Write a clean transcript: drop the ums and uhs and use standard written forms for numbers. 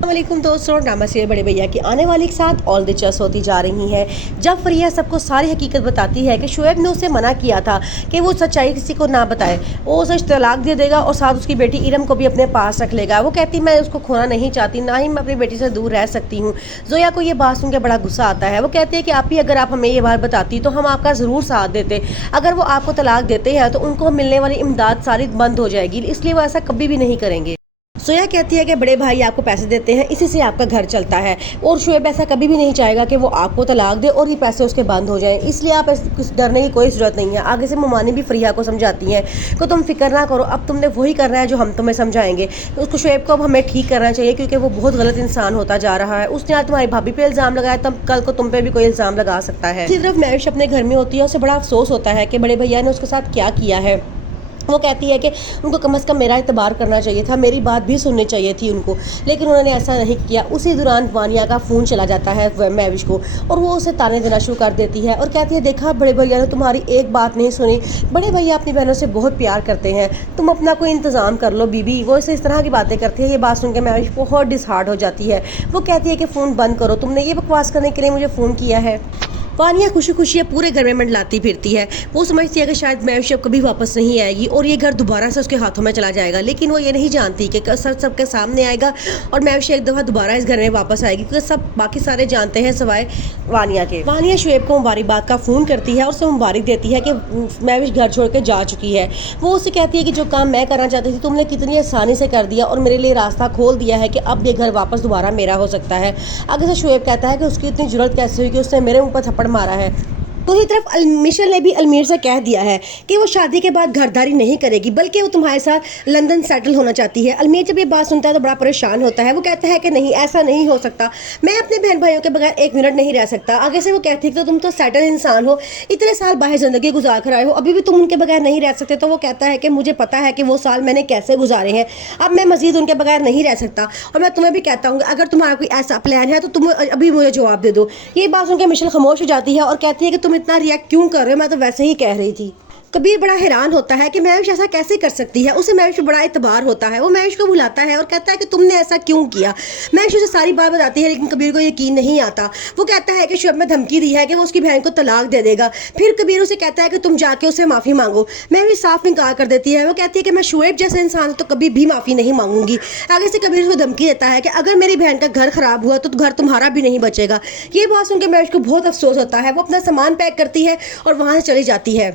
वालेकुम दोस्तों, drama serial बड़े भैया की आने वाली के साथ ऑल दिलचस्प होती जा रही है। जब फरिया सबको सारी हकीकत बताती है कि शुएब ने उसे मना किया था कि वो सच्चाई किसी को ना बताए, वो उसे तलाक दे देगा और साथ उसकी बेटी इरम को भी अपने पास रख लेगा। वो कहती मैं उसको खोना नहीं चाहती, ना ही मैं अपनी बेटी से दूर रह सकती हूँ। जोया को ये बात सुन के बड़ा गुस्सा आता है। वो कहती है कि आप ही अगर आप हमें ये बात बताती तो हम आपका ज़रूर साथ देते। अगर वो आपको तलाक देते हैं तो उनको मिलने वाली इमदाद सारी बंद हो जाएगी, इसलिए वो ऐसा कभी भी नहीं करेंगे। सोया कहती है कि बड़े भाई आपको पैसे देते हैं, इसी से आपका घर चलता है, और शुएब ऐसा कभी भी नहीं चाहेगा कि वो आपको तलाक दे और ये पैसे उसके बंद हो जाएं, इसलिए आप कुछ डरने की कोई ज़रूरत नहीं है। आगे से मुमानी भी फरिया को समझाती हैं कि तुम फिक्र ना करो, अब तुमने वही करना है जो हम तुम्हें समझाएंगे। उसको शुएब को अब हमें ठीक करना चाहिए क्योंकि वो बहुत गलत इंसान होता जा रहा है। उसने आज तुम्हारी भाभी पे इल्ज़ाम लगाया, तब कल को तुम पे भी कोई इल्ज़ाम लगा सकता है। इसी तरफ महविश अपने घर में होती है, उसे बड़ा अफसोस होता है कि बड़े भैया ने उसके साथ क्या किया है। वो कहती है कि उनको कम से कम मेरा इतबार करना चाहिए था, मेरी बात भी सुननी चाहिए थी उनको, लेकिन उन्होंने ऐसा नहीं किया। उसी दौरान वानिया का फ़ोन चला जाता है महविश को और वो उसे ताने देना शुरू कर देती है और कहती है देखा बड़े भैया ने तुम्हारी एक बात नहीं सुनी, बड़े भैया अपनी बहनों से बहुत प्यार करते हैं, तुम अपना कोई इंतज़ाम कर लो बीबी। वो इस तरह की बातें करती है। ये बात सुन के महविश बहुत डिसहार्ट हो जाती है। वो कहती है कि फ़ोन बंद करो, तुमने ये बकवास करने के लिए मुझे फ़ोन किया है। वानिया खुशी खुशी पूरे घर में मंडलाती फिरती है। वो समझती है कि शायद महविश अब कभी वापस नहीं आएगी और ये घर दोबारा से उसके हाथों में चला जाएगा, लेकिन वो ये नहीं जानती कि सच सबके सामने आएगा और महविश एक दफ़ा दोबारा इस घर में वापस आएगी, क्योंकि सब बाकी सारे जानते हैं सिवाय वानिया के। वानिया शुएब को मुबारकबाद का फ़ोन करती है और उसे मुबारक देती है कि महविश घर छोड़ के जा चुकी है। वो उसे कहती है कि जो काम मैं करना चाहती थी तुमने कितनी आसानी से कर दिया और मेरे लिए रास्ता खोल दिया है कि अब ये घर वापस दोबारा मेरा हो सकता है। आगे से शुएब कहता है कि उसकी इतनी जरूरत कैसे हुई कि उसने मेरे ऊपर थप्पड़ मारा है। दूसरी तरफ मिशेल ने भी अलमीर से कह दिया है कि वो शादी के बाद घरदारी नहीं करेगी, बल्कि वो तुम्हारे साथ लंदन सेटल होना चाहती है। अलमीर जब ये बात सुनता है तो बड़ा परेशान होता है। वो कहता है कि नहीं, ऐसा नहीं हो सकता, मैं अपने बहन भाइयों के बगैर एक मिनट नहीं रह सकता। आगे से वो कहती है कि तो तुम तो सेटल इंसान हो, इतने साल बाहर ज़िंदगी गुजार कर आए हो, अभी भी तुम उनके बगैर नहीं रह सकते। तो वो कहता है कि मुझे पता है कि वो साल मैंने कैसे गुजारे हैं, अब मैं मजीद उनके बगैर नहीं रह सकता, और मैं तुम्हें भी कहता हूँ अगर तुम्हारा कोई ऐसा प्लान है तो तुम अभी मुझे जवाब दे दो। ये बात सुनकर मिशेल खामोश हो जाती है और कहती है कि तुम इतना रिएक्ट क्यों कर रहे हो, मैं तो वैसे ही कह रही थी। कबीर बड़ा हैरान होता है कि महविश ऐसा कैसे कर सकती है, उसे महविश पर बड़ा इतबार होता है। वो महविश को बुलाता है और कहता है कि तुमने ऐसा क्यों किया। महविश उसे सारी बात बताती है, लेकिन कबीर को यकीन नहीं आता। वो कहता है कि शुएब में धमकी दी है कि वो उसकी बहन को तलाक दे देगा। फिर कबीर उसे कहता है कि तुम जाके उसे माफ़ी मांगो। महविश साफ इनकार कर देती है। वो कहती है कि मैं शुएब जैसे इंसान तो कभी भी माफ़ी नहीं मांगूंगी। आगे से कबीर उसको धमकी देता है कि अगर मेरी बहन का घर खराब हुआ तो घर तुम्हारा भी नहीं बचेगा। ये बात सुनकर महविश को बहुत अफसोस होता है। वो अपना सामान पैक करती है और वहाँ से चली जाती है।